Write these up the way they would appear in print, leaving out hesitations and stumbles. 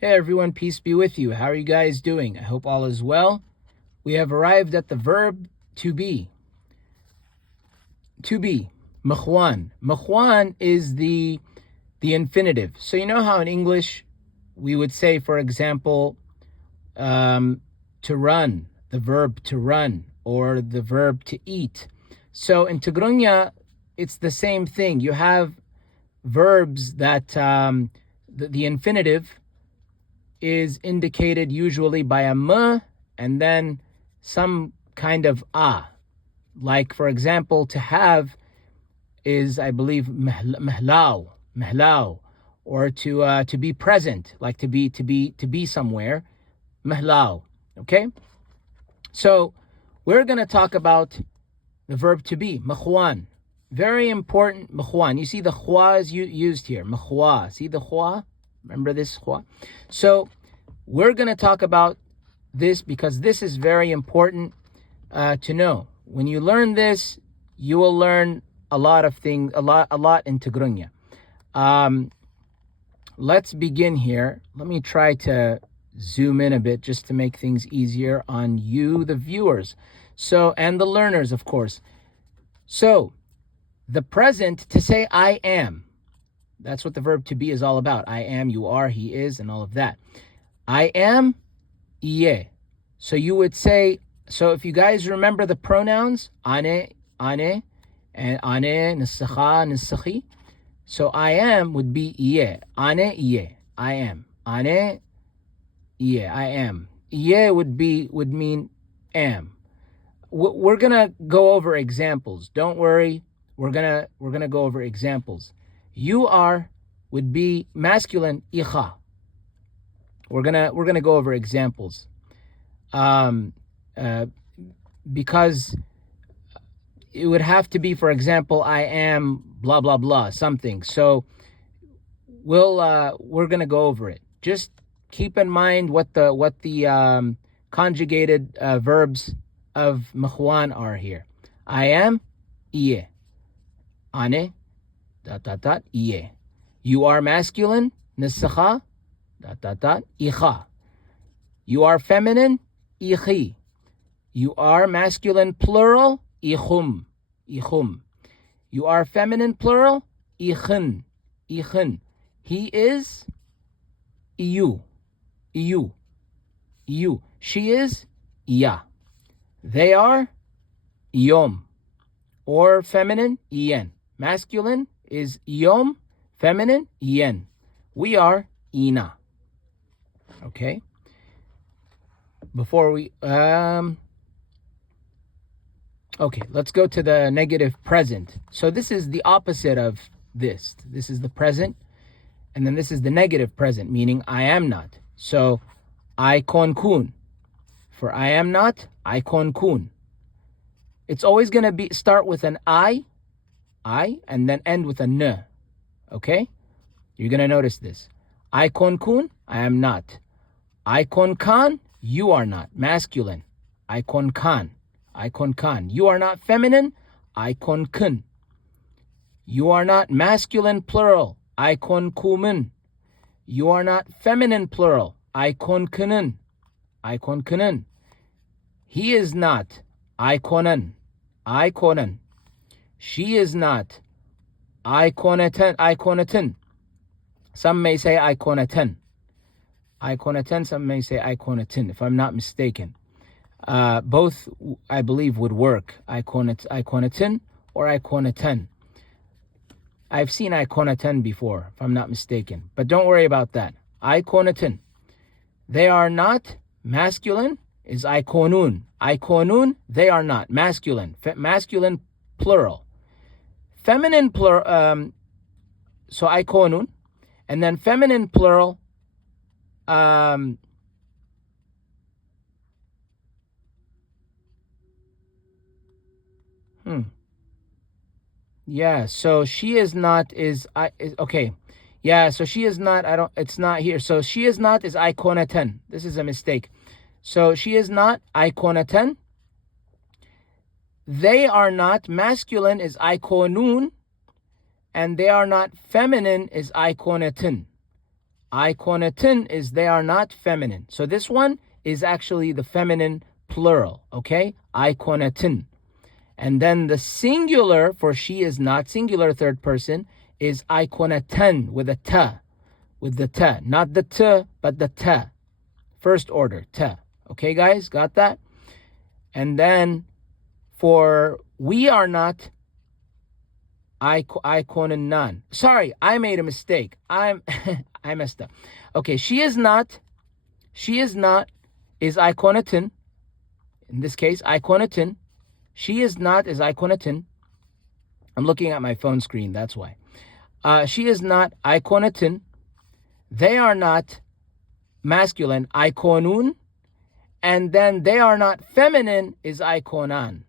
Hey everyone, peace be with you. How are you guys doing? I hope all is well. We have arrived at the verb to be. To be. Makhwan. Makhwan is the infinitive. So you know how in English we would say, for example, to run, the verb to run, or the verb to eat. So in Tigrigna, it's the same thing. You have verbs that the infinitive is indicated usually by a m and then some kind of a. Like, for example, to have is, I believe, mehlaw, or to be present, like to be somewhere, mehlaw. Okay, so we're going to talk about the verb to be, makhwan. Very important, makhwan. You see the khwa is used here, makhwa. See the khwa? Remember this khwa? So we're going to talk about this because this is very important to know. When you learn this, you will learn a lot of things, a lot in Tigrigna. Let's begin here. Let me try to zoom in a bit just to make things easier on you, the viewers, and the learners, of course. So the present, to say I am, that's what the verb to be is all about. I am, you are, he is, and all of that. I am, iye. So you would say, so if you guys remember the pronouns, ane, and ane, nisakha, nisakhi. So I am would be iye. Ane, iye. I am. Ane, iye. I am. Iye would mean am. We're gonna go over examples. Don't worry. We're gonna go over examples. You are would be masculine, ikha. We're gonna go over examples, because it would have to be, for example, I am blah blah blah something. So we're gonna go over it. Just keep in mind what the conjugated verbs of makhwan are here. I am, iye. Ane, ... iye. You are masculine, nisakha, ... ikha. You are feminine, ikhi. You are masculine plural, ikhum. You are feminine plural, ikhin. He is, iyu. She is, iya. They are, iyom. Or feminine, iyen. Masculine is iyom, feminine, iyen. We are, ina. Okay. Before we okay, let's go to the negative present. So this is the opposite of this. This is the present, and then this is the negative present, meaning I am not. So I kon kun. For I am not, I kon kun. It's always going to start with an I, and then end with a n. Okay? You're going to notice this. I kon kun, I am not. I kon kan, you are not. Masculine. I kon kan. You are not feminine. I kon kun. You are not masculine plural. I kon kumen. You are not feminine plural. I kon kunen. He is not. I konan. She is not. I konaten. Some may say I konaten. Some may say I konaten, if I'm not mistaken. Both, I believe, would work. I konaten or I konaten. I've seen I konaten before, if I'm not mistaken. But don't worry about that. I konaten. They are not. Masculine is I konun. They are not. Masculine. Masculine plural. Feminine plural, so I konun. And then feminine plural, yeah, so she is not okay. Yeah, so she is not, it's not here. So she is not is ikonatan. This is a mistake. So she is not ikonatan. They are not. Masculine is ikonun. And they are not. Feminine is ikonatan. Aykonatin is they are not feminine. So this one is actually the feminine plural, okay? Aykonatin. And then the singular for she is not, singular third person, is aykonatan with a ta, with the ta. Not the t, but the ta. First order, ta. Okay, guys, got that? And then for we are not, aykonanan. Sorry, I made a mistake. I messed up. Okay, she is not is aykonatin. In this case, aykonatin. She is not is aykonatin. I'm looking at my phone screen, that's why. She is not aykonatin. They are not masculine, aykonun. And then they are not feminine is aykonan.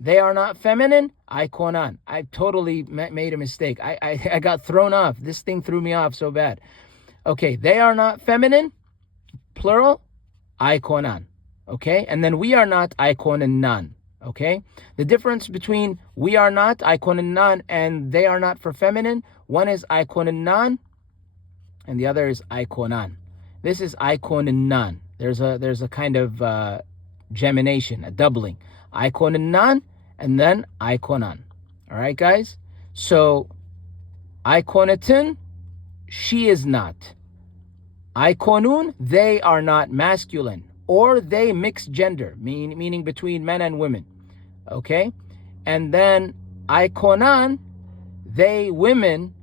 They are not feminine, aykonan. I totally made a mistake. I got thrown off. This thing threw me off so bad. Okay, they are not feminine, plural, aykonan. Okay, and then we are not, aykonanan. Okay, the difference between we are not, aykonanan, and they are not for feminine, one is aykonanan, and the other is aykonan. This is aykonanan. There's a kind of gemination, a doubling. Aykonanan, and then aykonan. All right, guys? So, aykonatin, she is not. Aykonun, they are not masculine. Or they mix gender, meaning between men and women. Okay? And then aykonan, they women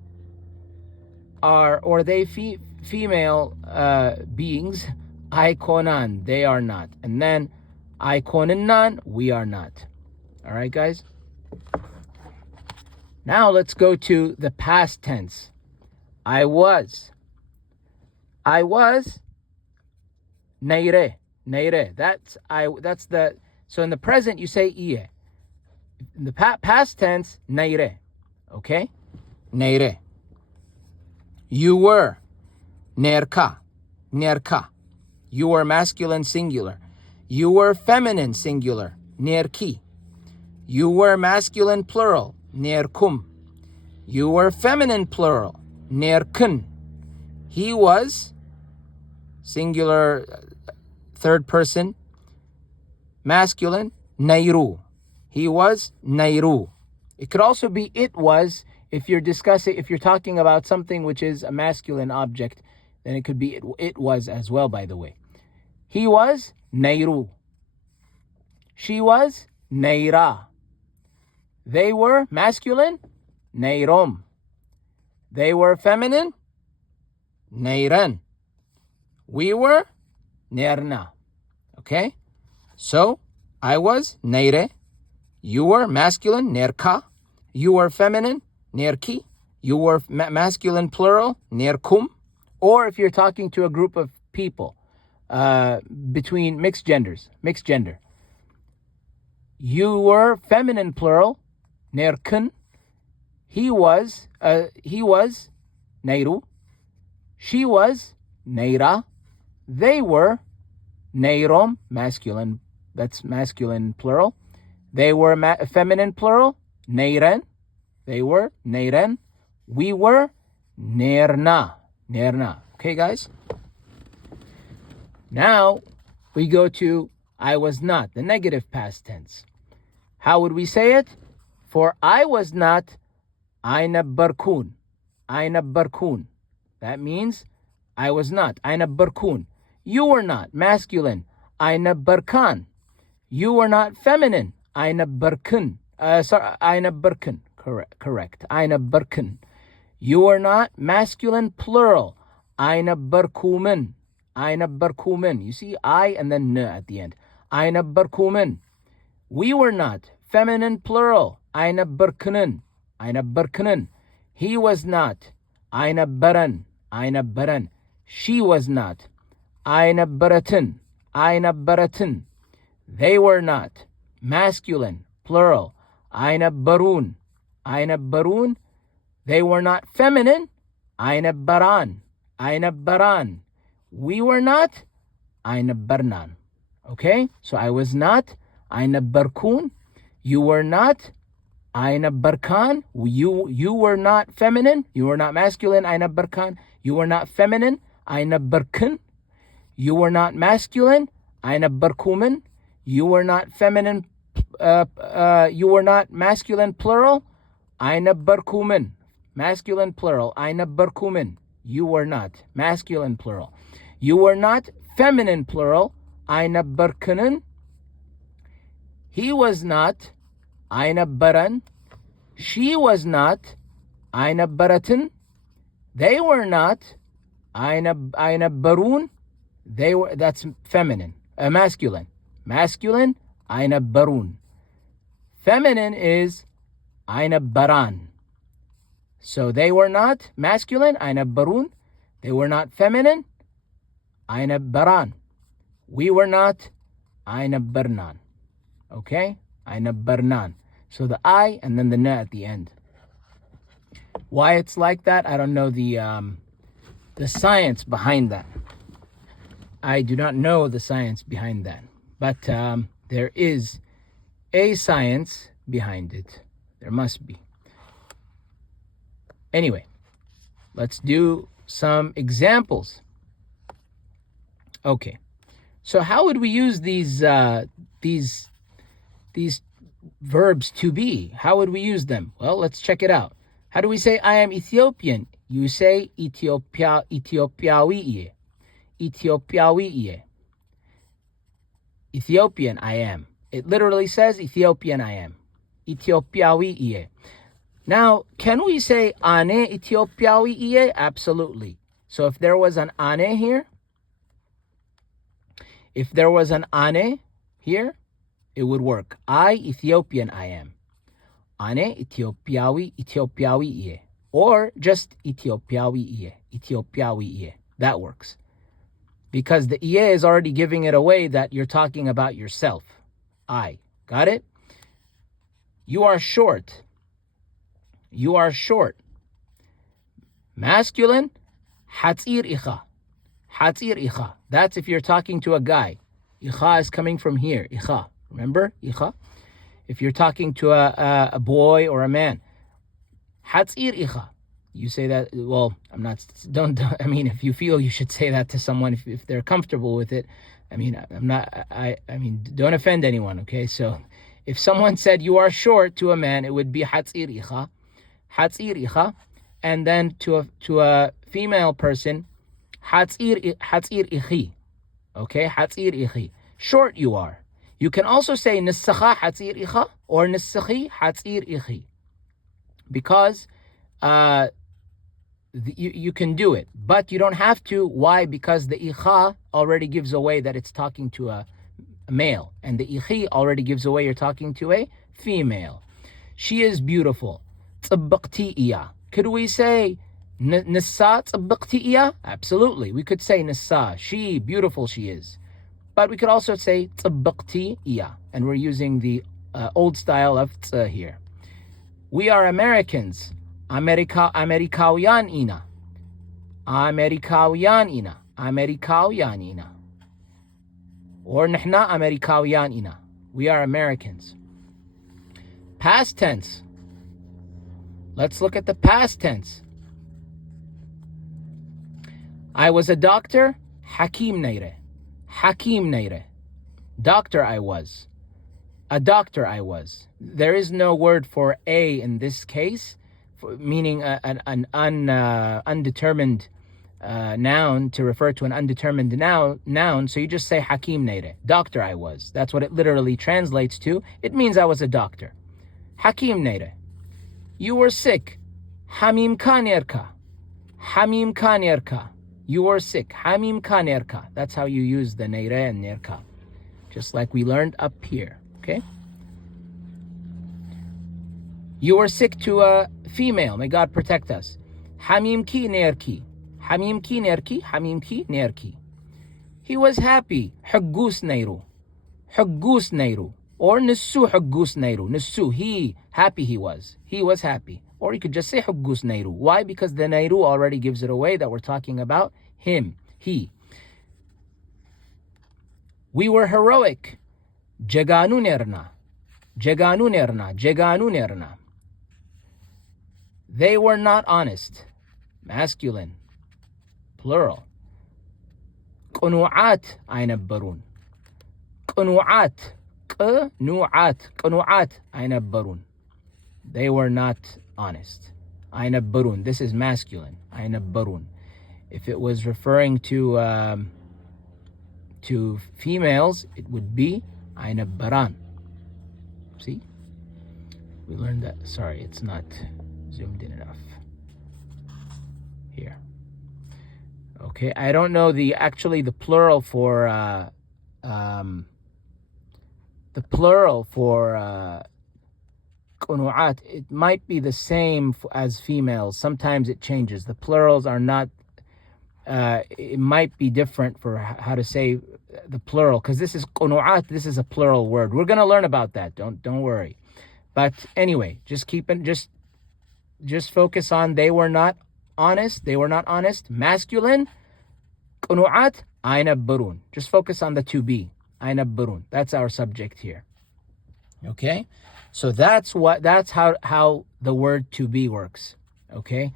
are, or they female beings, aykonan, they are not. And then aykonanan, we are not. All right, guys? Now let's go to the past tense. I was. Neire. That's the, so in the present you say iye. In the past tense, neire. Okay? Neire. You were. Nerka. You were masculine singular. You were feminine singular. Nerki. You were masculine plural. Nerkum. You were feminine plural. Nerkun. He was singular third person masculine. Nairu. He was Nairu. It could also be it was if you're talking about something which is a masculine object, then it could be it was as well, by the way. He was Nairu. She was Naira. They were masculine, Nairom. They were feminine, Nairan. We were Nerna. Okay? So, I was Naire. You were masculine, Nerka. You were feminine, Nerki. You were masculine plural, Nerkum. Or if you're talking to a group of people between mixed gender. You were feminine plural, Nerkun. He was Nairu. She was Naira. They were Nairom, masculine. That's masculine plural. They were feminine plural, Nairen. They were Nairen. We were Nerna. Okay, guys? Now we go to I was not, the negative past tense. How would we say it? For I was not, Aina barkun. That means I was not, Aina barkun. You were not, masculine, Aina barkan. You were not, feminine, Aina barkun. Aina barkun. Correct. Aina barkun. You were not, masculine, plural, Aina barkumen. You see I and then n at the end. Aina barkumen. We were not, feminine, plural, Aina barkunen. He was not, Aina baran. She was not, Aina baratin. They were not, masculine, plural, Aina barun. They were not, feminine, Aina baran. We were not, Aina barnan. Okay? So I was not, Aina barkun. You were not, Aina barkan. You were not feminine. You were not masculine, Aina barkan. You were not feminine, Eine berken. You were not masculine. Eine berkumen. You were not feminine. You were not masculine plural. Eine berkumen. Masculine plural. Eine berkumen. You were not masculine plural. You were not feminine plural. Eine berkenen. He was not. Eine beren. She was not. Eine beraten. They were not. Eine barun. They were. That's feminine. Masculine. Masculine. Eine barun. Feminine is eine baran. So they were not masculine. Eine barun. They were not feminine. Eine baran. We were not. Eine bernan. Okay. Eine bernan. So the I and then the na at the end. Why it's like that, I don't know the science behind that. I do not know the science behind that. But there is a science behind it. There must be. Anyway, let's do some examples. Okay. So how would we use these verbs to be? How would we use them? Well, let's check it out. How do we say I am Ethiopian? You say Ethiopiawiye. Ethiopiawiye. Ethiopian I am. It literally says Ethiopian I am. Ethiopiawiye. Now, can we say Ane Ethiopiawiye? Absolutely. So if there was an Ane here, it would work. I Ethiopian I am. Ane Ethiopiawiye. Or just Ethiopiawiye. That works. Because the iye is already giving it away that you're talking about yourself. I. Got it? You are short. You are short. Masculine, hatzir icha. Hatzir icha. That's if you're talking to a guy. Icha is coming from here. Icha. Remember? Icha. If you're talking to a boy or a man. Hatzir icha. You say that, well, I mean, if you feel you should say that to someone, if they're comfortable with it, I mean, don't offend anyone, okay? So if someone said you are short to a man, it would be hatzir icha. Hatzir icha. And then to a female person, hatzir ichi. Okay, hatzir ichi. Short you are. You can also say nissacha hatzir icha or nissachi hatzir ichi. Because you can do it, but you don't have to. Why? Because the icha already gives away that it's talking to a male, and the ichi already gives away you're talking to a female. She is beautiful. Tsabbaqti iya. Could we say nissa tsabbaqti iya? Absolutely. We could say nissa. She, beautiful she is. But we could also say tsabbaqti iya, and we're using the old style of tsa here. We are Americans. Amerikawian ina. Amerikawian ina. Amerikawian ina. Or nihna Amerikawian ina. We are Americans. Past tense. Let's look at the past tense. I was a doctor. Hakim neire. Hakim neire. Doctor I was. A doctor I was. There is no word for a in this case, meaning an undetermined noun to refer to an undetermined noun. So you just say hakim neire. Doctor I was. That's what it literally translates to. It means I was a doctor. Hakim neire. You were sick. Hamim kanerka. Hamim kanerka. You were sick. Hamim kanerka. That's how you use the neire and nerka. Just like we learned up here. Okay? You were sick to a female. May God protect us. Hamim ki nerki. Hamim ki nerki. Hamim ki nerki. He was happy. Huggus neiru. Huggus neiru. Or nissu huggus neiru. Nissu. Happy he was. He was happy. Or you could just say huggus neiru. Why? Because the neiru already gives it away that we're talking about him. He. We were heroic. Jeganu nerna. Jeganu nerna. Jeganu nerna. They were not honest. Masculine. Plural. ቅኑዓት አይነበሩን። ቅኑዓት ቅኑዓት አይነበሩን. They were not honest. አይነበሩን. This is masculine. አይነበሩን. If it was referring to females, it would be አይነበራን. See? We learned that. Sorry, it's not zoomed in enough. Here. Okay, I don't know the plural for قنوعات. It might be the same as females. Sometimes it changes. The plurals are not it might be different for how to say the plural, because this is قنوعات. This is a plural word. We're going to learn about that. Don't worry. But anyway, just focus on they were not honest. They were not honest. Masculine. قنوعات አይነበሩን. Just focus on the to be. አይነበሩን. That's our subject here. Okay? So that's how the word to be works. Okay?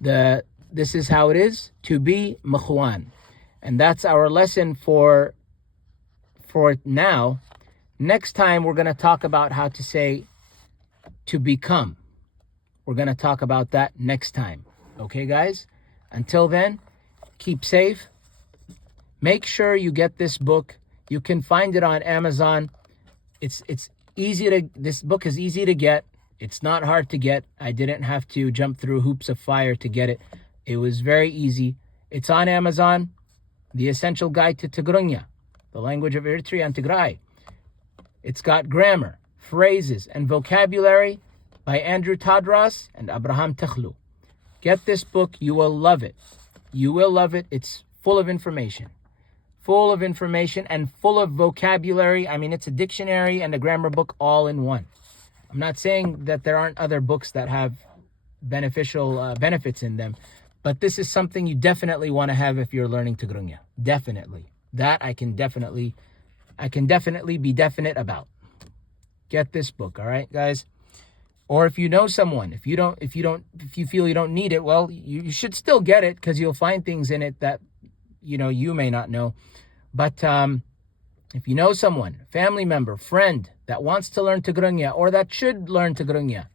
This is how it is. To be مخوان. And that's our lesson for now. Next time we're going to talk about how to say to become. We're going to talk about that next time. Okay, guys? Until then, keep safe. Make sure you get this book. You can find it on Amazon. It's easy this book is easy to get. It's not hard to get. I didn't have to jump through hoops of fire to get it. It was very easy. It's on Amazon. The Essential Guide to Tigrigna, the language of Eritrea and Tigray. It's got grammar, phrases, and vocabulary by Andrew Tadros and Abraham Techlu. Get this book. You will love it. You will love it. It's full of information. Full of information and full of vocabulary. I mean, it's a dictionary and a grammar book all in one. I'm not saying that there aren't other books that have beneficial benefits in them, but this is something you definitely want to have if you're learning Tigrigna. Definitely. That I can definitely be definite about. Get this book, all right, guys? Or if you know someone, if you feel you don't need it, well, you should still get it, because you'll find things in it that you may not know. But if you know someone, family member, friend that wants to learn Tigrigna or that should learn Tigrigna,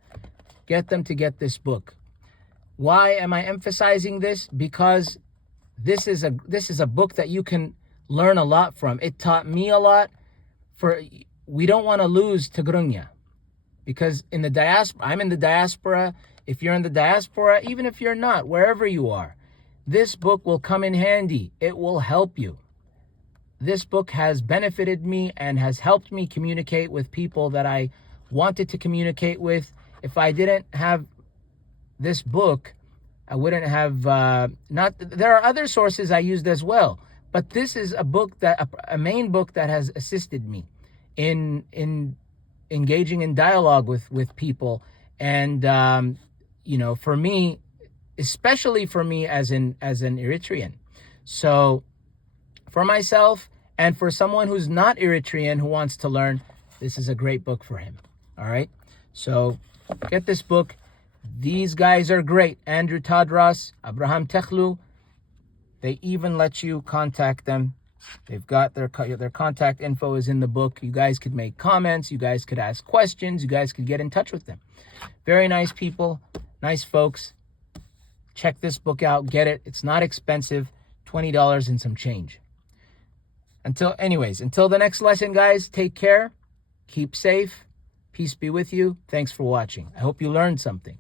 get them to get this book. Why am I emphasizing this? Because this is a book that you can learn a lot from. It taught me a lot. We don't want to lose Tigrigna, because in the diaspora, I'm in the diaspora. If you're in the diaspora, even if you're not, wherever you are, this book will come in handy. It will help you. This book has benefited me and has helped me communicate with people that I wanted to communicate with. If I didn't have this book, I wouldn't have there are other sources I used as well, but this is a main book that has assisted me in engaging in dialogue with people, and for me, especially for me as an Eritrean. So for myself and for someone who's not Eritrean who wants to learn, this is a great book for him. All right? So get this book. These guys are great. Andrew Tadros, Abraham Techlu. They even let you contact them. They've got their contact info is in the book. You guys could make comments. You guys could ask questions. You guys could get in touch with them. Very nice people. Nice folks. Check this book out. Get it. It's not expensive. $20 and some change. Until the next lesson, guys, take care. Keep safe. Peace be with you. Thanks for watching. I hope you learned something.